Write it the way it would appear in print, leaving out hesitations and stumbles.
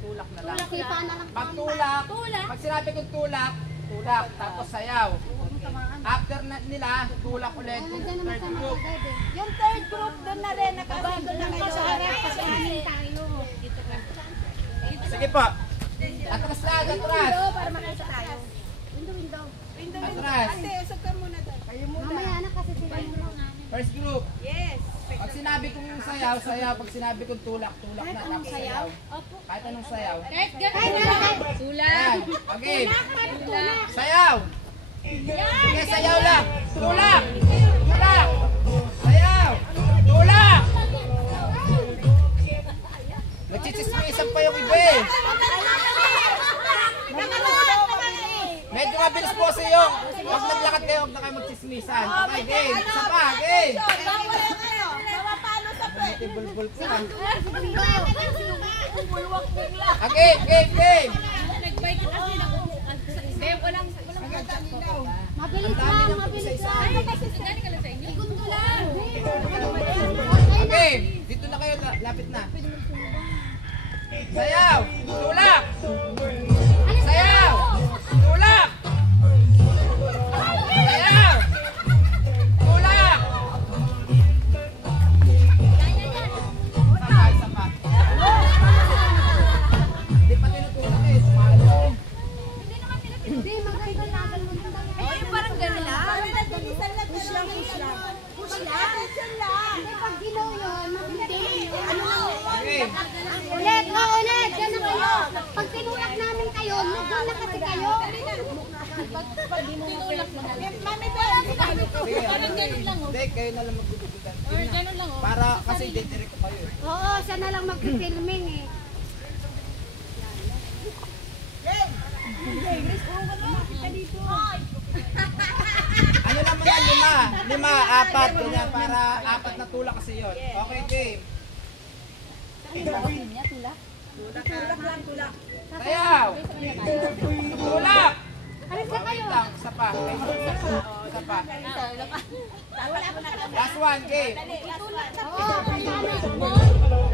tulak na lang. Pag tulak, pag sinabi kong tulak, tulak, tapos sayaw. After nila, tulak ulit yung third group. Yung third group doon na rin, nakasando na kayo. Sa harap kasi anin tayo. Sige po. Atras lang, atras. Para makita tayo. Window. Atras. Ate, usap ka muna tayo. Kayo muna. Mamaya na kasi sila yung First group. Yes. Pag sinabi kong sayaw, sayaw. Pag sinabi kong tulak, tulak na. Tapos sayaw. Kahit anong sayaw. Ayan. Okay. Sayaw. Sige, sayaw lang. Tulak. Tulak. Sayaw. Tulak. Nagchichismisan pa yung iba eh. Medyo mabilis po sa iyo. Huwag naglakad kayo, huwag na kayo magchismisan. Okay, game. Isa pa, game. Bulbul po lang. Okay, game. mabilis lang. Segundo lang. Okay, dito na kayo, lapit na. Sayaw. Tulak. Sayaw. Tulak. Sayaw. Tulak. Isa pa. Hindi pa tinutulak eh. Hindi, maganda lang. Yung parang gano'n lang. Push lang. Kasi pag ginaw yun, mabilis yun. Okay. Ulit. Diyan na kayo. Pag tinulak namin kayo, nandun na kasi kayo. Mami, parang Hindi, kayo na lang magbibigan. Para kasi dedirik ko kayo. Oo, siya na lang mag-filming eh. Ano lang mga lima, apat, ganyan, para apat na tulak kasi yun. Okay, game. Sayaw! Tulak! Alis na kayo. Lang, isa pa. Last one, game. Oo, kaya na.